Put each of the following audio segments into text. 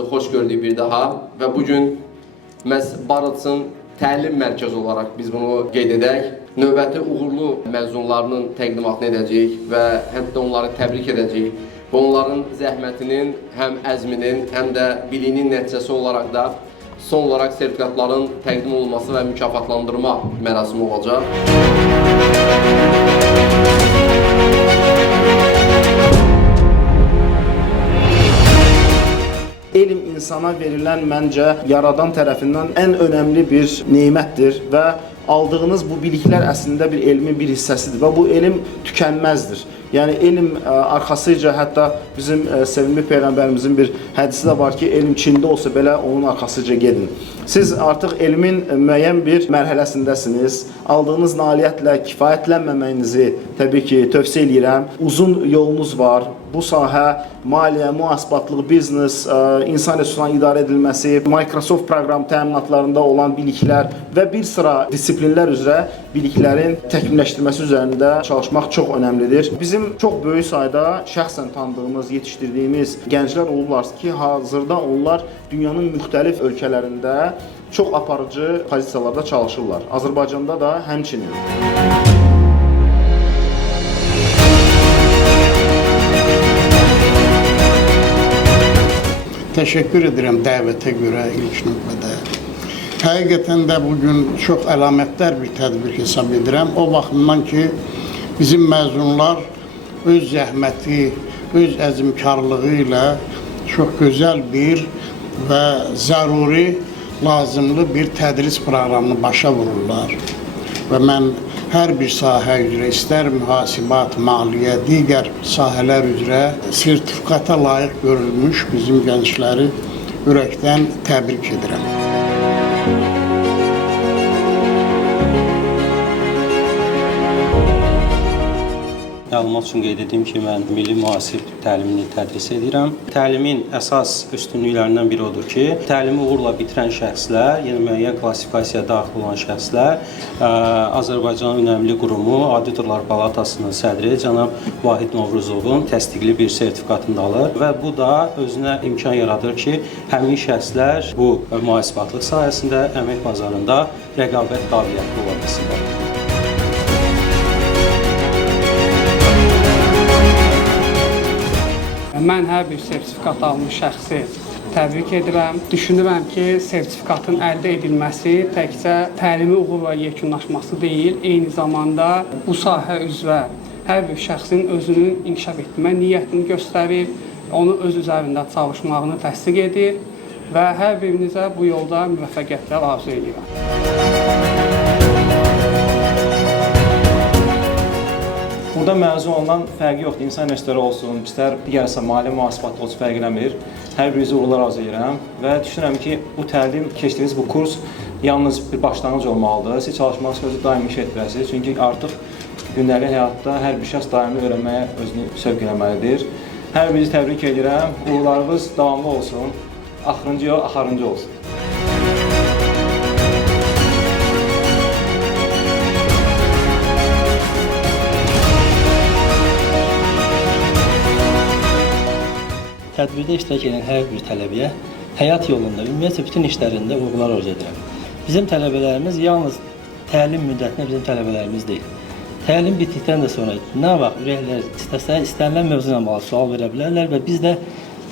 Sizi xoş gördük bir daha və bugün məhz Barıtsın təlim mərkəzi olaraq biz bunu qeyd edək. Növbəti uğurlu məzunlarının təqdimatını edəcəyik və hətta onları təbrik edəcəyik. Və onların zəhmətinin, həm əzminin, həm də biliyinin nəticəsi olaraq da son olaraq sertifikatların təqdim olunması və mükafatlandırma mərasimi olacaq. Elm insana verilən məncə yaradan tərəfindən ən önəmli bir nemətdir və aldığınız bu biliklər əslində bir elmin bir hissəsidir və bu elm tükənməzdir. Yəni elm arxasıca hətta bizim sevimli Peyğəmbərimizin bir hədisi də var ki, elm Çində olsa belə onun arxasıca gedin. Siz artıq elmin müəyyən bir mərhələsindəsiniz. Aldığınız nailiyyətlə kifayətlənməməyinizi təbii ki, tövsiyə edirəm. Uzun yolunuz var. Bu sahə maliyyə, mühasibatlıq, biznes, insan resurslarının idarə edilməsi, Microsoft proqram təminatlarında olan biliklər və bir sıra disiplinlər üzrə biliklərin təkmilləşdirməsi üzərində çalışmaq çox önəmlidir. Bizim çox böyük sayda şəxsən tanıdığımız, yetişdirdiyimiz gənclər olublar ki, hazırda onlar dünyanın müxtəlif ölkələrində çox aparıcı pozisiyalarda çalışırlar. Azərbaycanda da həmçinin. Təşəkkür edirəm dəvətə görə ilk növbədə. Həqiqətən də bugün çox əlamətdar bir tədbir hesab edirəm. O baxımdan ki, bizim məzunlar öz zəhməti, öz əzmkarlığı ilə çox gözəl bir və zəruri, lazımlı bir tədris proqramını başa vururlar. Və mən hər bir sahə üzrə, istər mühasibat, maliyyə, digər sahələr üzrə sertifikata layiq görülmüş bizim gəncləri ürəkdən təbrik edirəm. Məlumat üçün qeyd edeyim ki, mən milli mühasib təlimini tədris edirəm. Təlimin əsas üstünlüklərindən biri odur ki, təlimi uğurla bitirən şəxslər, yəni müəyyən klasifikasiyaya daxil olan şəxslər Azərbaycanın önəmli qurumu, Auditorlar Palatasının sədri cənab Vahid Novruzovun təsdiqli bir sertifikatını alır və bu da özünə imkan yaradır ki, həmin şəxslər bu mühasibatlıq sahəsində əmək bazarında rəqabət qabiliyyətli ola bilsinlər. Mən hər bir sertifikat almış şəxsi təbrik edirəm. Düşünürəm ki, sertifikatın əldə edilməsi təkcə təlimi uğurla yekunlaşması deyil, eyni zamanda bu sahə üzrə hər bir şəxsin özünün inkişaf etmə niyyətini göstərir, onu öz üzərində çalışmağını təsdiq edir və hər birinizə bu yolda müvəffəqiyyətlər arzu edirəm. Burada məzun olunan fərqi yoxdur. İnsan resursları olsun, istər digərsə maliyyə mühasibatı olsun, fərq eləmir. Hər birinizə uğurlar arzu edirəm və düşünürəm ki, bu təlim, keçdiyiniz bu kurs yalnız bir başlanğıc olmalıdır. Siz çalışmaq sözü daimi iş etdirəsiniz. Çünki artıq gündəlik həyatda hər bir şəxs daimi öyrənməyə özünü sövq eləməlidir. Hər birinizi təbrik edirəm. Uğurlarınız davamlı olsun. Axırıncı yox, axarıncı olsun. Tədbirdə iştirak edən hər bir tələbəyə həyat yolunda, ümumiyyətlə bütün işlərində uğurlar arzu edirəm. Bizim tələbələrimiz yalnız təlim müddətində bizim tələbələrimiz deyil. Təlim bitdikdən də sonra nə vaxt ürəklər istəsə, istənilən mövzu ilə bağlı sual verə bilərlər və biz də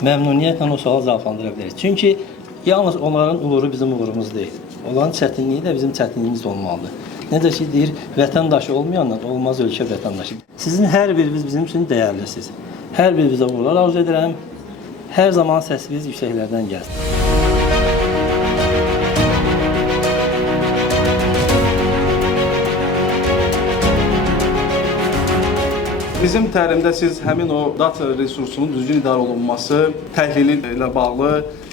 məmnuniyyətlə o sualı cavablandıra bilərik. Çünki yalnız onların uğuru bizim uğurumuz deyil. Onların çətinliyi də bizim çətinliyimiz olmalıdır. Necə ki deyir, vətəndaşı olmayandan olmaz ölkə vətəndaşı. Sizin hər biriniz bizim üçün dəyərlisiniz. Hər birinizə uğurlar arzu edirəm. Hər zaman səsiniz yüksəklərdən gəlsin. Bizim təlimdə siz həmin o data resursunun düzgün idarə olunması, təhlili ilə bağlı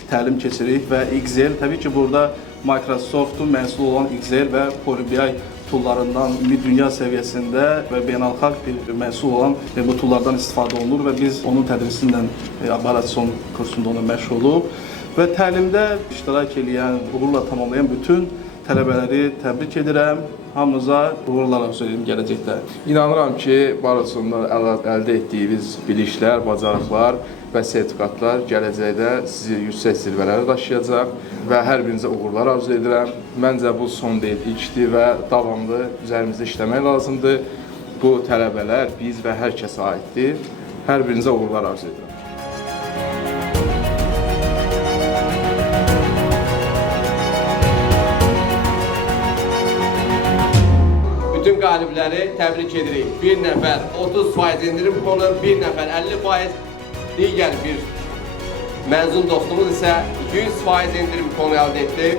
təlim keçirik və Excel, təbii ki, burada Microsoft'un məhsulu olan Excel və Power BI toollarından dünya səviyyəsində və beynəlxalq bir məhsul olan bu toollardan istifadə olunur və biz onun tədrisindən Barıtson kursunda ona məşğul olub və təlimdə iştirak edən, uğurla tamamlayan bütün tələbələri təbrik edirəm. Hamınıza uğurlar arzu edirəm gələcəkdə. İnanıram ki, Barotsonda əldə etdiyiniz biliklər, bacarıqlar və sertifikatlar gələcəkdə sizi yüksək zirvələrə daşıyacaq və hər birinizə uğurlar arzu edirəm. Məncə bu son deyil, ilkdir və davamlı üzərimizdə işləmək lazımdır. Bu tələbələr biz və hər kəsə aiddir. Hər birinizə uğurlar arzu edirəm. Bütün qalibləri təbrik edirik. Bir nəfər 30% indirim konu, bir nəfər 50%, digər bir məzun dostumuz isə 100% indirim konu əldə etdi.